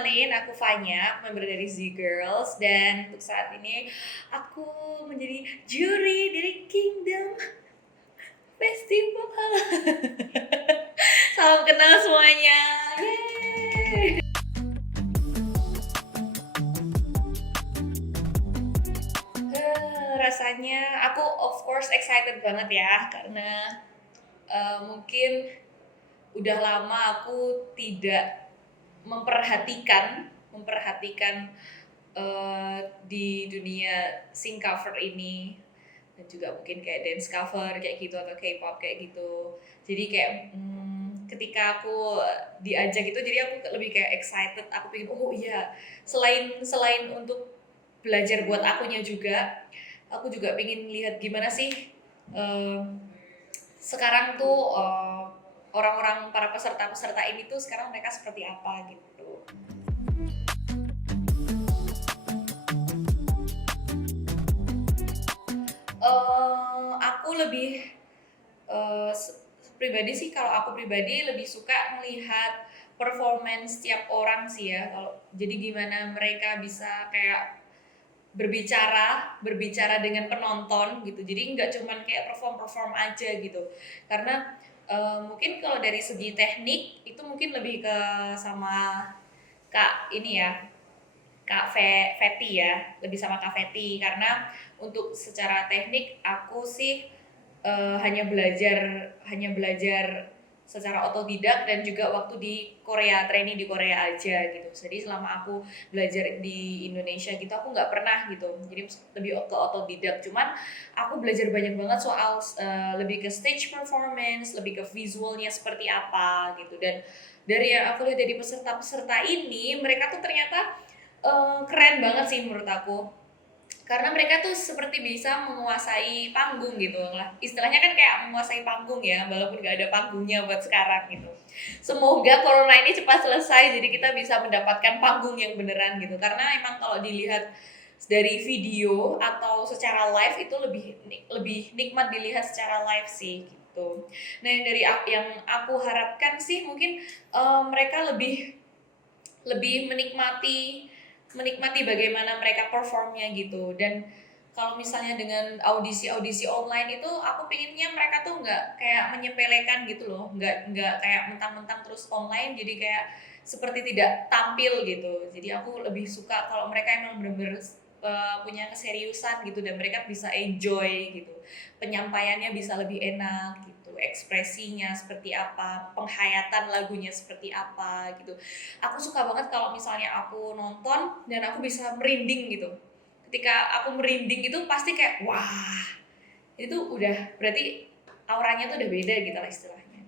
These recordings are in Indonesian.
kenalin, aku Fanya, member dari Z Girls, dan untuk saat ini aku menjadi juri dari Kingdom Festival. Salam kenal semuanya, yeay! Rasanya aku of course excited banget ya, karena mungkin udah lama aku tidak memperhatikan di dunia sing cover ini, dan juga mungkin kayak dance cover kayak gitu atau K-pop kayak gitu. Jadi kayak ketika aku diajak itu, jadi aku lebih kayak excited. Aku pengen, oh iya, selain untuk belajar buat akunya juga, aku juga pengen lihat gimana sih sekarang tuh orang-orang para peserta-peserta ini tuh sekarang mereka seperti apa gitu. Aku lebih uh, pribadi sih, kalau aku pribadi lebih suka melihat performance tiap orang sih ya. Kalau jadi gimana mereka bisa kayak berbicara dengan penonton gitu. Jadi nggak cuman kayak perform aja gitu. Karena mungkin kalau dari segi teknik itu mungkin lebih ke sama Kak ini ya, Fetty ya, lebih sama Kak Fetty, karena untuk secara teknik aku sih hanya belajar secara otodidak, dan juga waktu di Korea, training di Korea aja gitu. Jadi selama aku belajar di Indonesia gitu aku nggak pernah gitu, jadi lebih ke otodidak. Cuman aku belajar banyak banget soal lebih ke stage performance, lebih ke visualnya seperti apa gitu. Dan dari yang aku lihat dari peserta-peserta ini, mereka tuh ternyata keren banget sih menurut aku, karena mereka tuh seperti bisa menguasai panggung gitu lah. Istilahnya kan kayak menguasai panggung ya, walaupun gak ada panggungnya buat sekarang gitu. Semoga corona ini cepat selesai, jadi kita bisa mendapatkan panggung yang beneran gitu. Karena emang kalau dilihat dari video atau secara live itu lebih nikmat dilihat secara live sih gitu. Nah, yang aku harapkan sih mungkin mereka lebih menikmati bagaimana mereka performnya gitu. Dan kalau misalnya dengan audisi online itu, aku pinginnya mereka tuh nggak kayak menyepelekan gitu loh, nggak kayak mentang-mentang terus online jadi kayak seperti tidak tampil gitu. Jadi aku lebih suka kalau mereka emang bener-bener punya keseriusan gitu, dan mereka bisa enjoy gitu, penyampaiannya bisa lebih enak gitu, ekspresinya seperti apa, penghayatan lagunya seperti apa gitu. Aku suka banget kalau misalnya aku nonton dan aku bisa merinding gitu. Ketika aku merinding itu pasti kayak wah, itu udah berarti auranya tuh udah beda gitu lah istilahnya.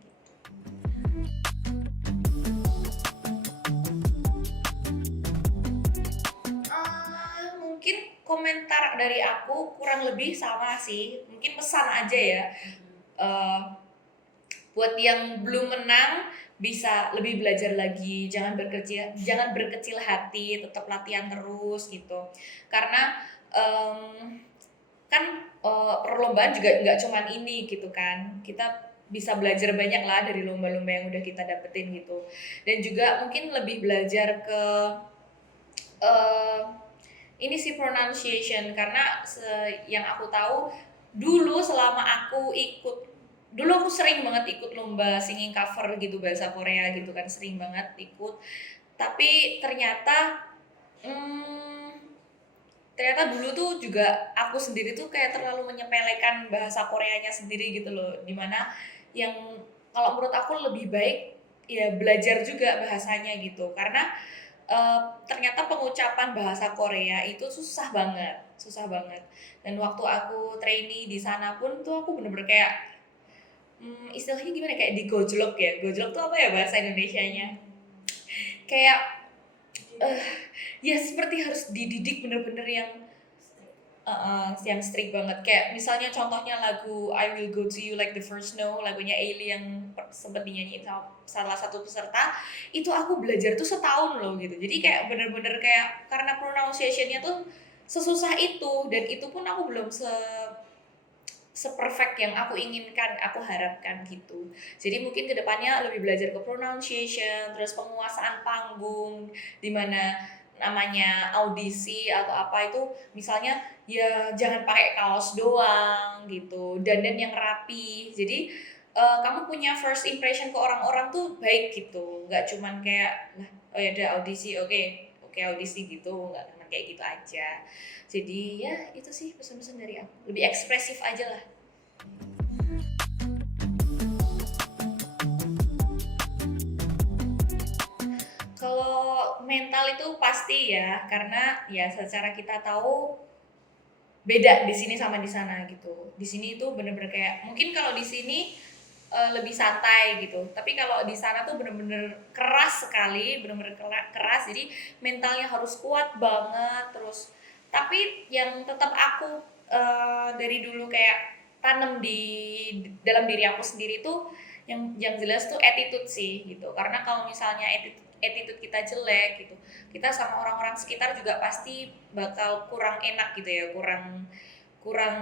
Mungkin komentar dari aku kurang lebih sama sih. Mungkin pesan aja ya. Eh, Buat yang belum menang, bisa lebih belajar lagi, jangan berkecil hati, tetap latihan terus gitu. Karena kan perlombaan juga nggak cuman ini gitu kan, kita bisa belajar banyak lah dari lomba-lomba yang udah kita dapetin gitu. Dan juga mungkin lebih belajar ke eh, ini sih pronunciation, karena yang aku tahu dulu selama aku ikut, dulu aku sering banget ikut lomba singing cover gitu bahasa Korea gitu kan, sering banget ikut. Tapi hmm, ternyata dulu tuh juga aku sendiri tuh kayak terlalu menyepelekan bahasa Koreanya sendiri gitu loh, dimana yang kalau menurut aku lebih baik ya belajar juga bahasanya gitu. Karena ternyata pengucapan bahasa Korea itu susah banget. Dan waktu aku trainee di sana pun tuh aku bener-bener kayak istilahnya gimana, kayak digojlok ya. Gojlok tuh apa ya bahasa Indonesianya? Kayak eh ya seperti harus dididik bener-bener yang strict banget. Kayak misalnya contohnya lagu I Will Go To You Like The First Snow, lagunya Ailey yang sempat dinyanyiin sama salah satu peserta, itu aku belajar tuh setahun loh gitu. Jadi kayak bener-bener kayak karena pronunciation-nya tuh sesusah itu, dan itu pun aku belum seperfect yang aku inginkan, aku harapkan gitu. Jadi mungkin kedepannya lebih belajar ke pronunciation, terus penguasaan panggung, dimana namanya audisi atau apa itu misalnya ya jangan pakai kaos doang gitu, dandan yang rapi. Jadi kamu punya first impression ke orang-orang tuh baik gitu, nggak cuman kayak lah oh ya udah audisi oke audisi gitu, nggak cuman kayak gitu aja. Jadi ya itu sih pesan-pesan dari aku, lebih ekspresif aja lah. Kalau mental itu pasti ya, karena ya secara kita tahu beda di sini sama di sana gitu. Di sini itu bener-bener kayak mungkin kalau di sini lebih santai gitu. Tapi kalau di sana tuh bener-bener keras sekali, bener-bener keras. Jadi mentalnya harus kuat banget. Terus tapi yang tetap aku dari dulu kayak tanam di dalam diri aku sendiri tuh yang jelas tuh attitude sih gitu. Karena kalau misalnya attitude kita jelek gitu, kita sama orang-orang sekitar juga pasti bakal kurang enak gitu ya, kurang kurang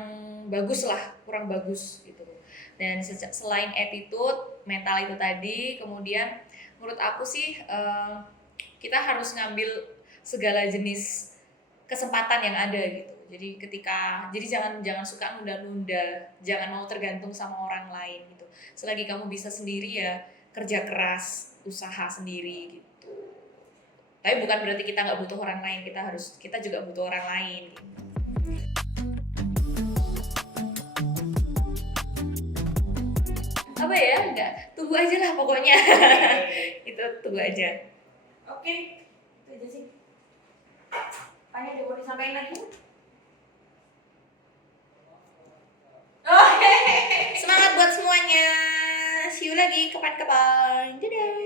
bagus lah, kurang bagus gitu. Dan selain attitude, mental itu tadi, kemudian menurut aku sih kita harus ngambil segala jenis kesempatan yang ada gitu. Jadi jangan jangan suka nunda-nunda, jangan mau tergantung sama orang lain gitu. Selagi kamu bisa sendiri ya kerja keras, usaha sendiri gitu. Tapi bukan berarti kita nggak butuh orang lain, kita juga butuh orang lain gitu. Apa ya, nggak, tunggu aja lah pokoknya. Itu tunggu aja. Oke, itu aja sih. Tanya ada mau disampaikan lagi? Semangat buat semuanya. See you lagi kapan-kapan. Dadah.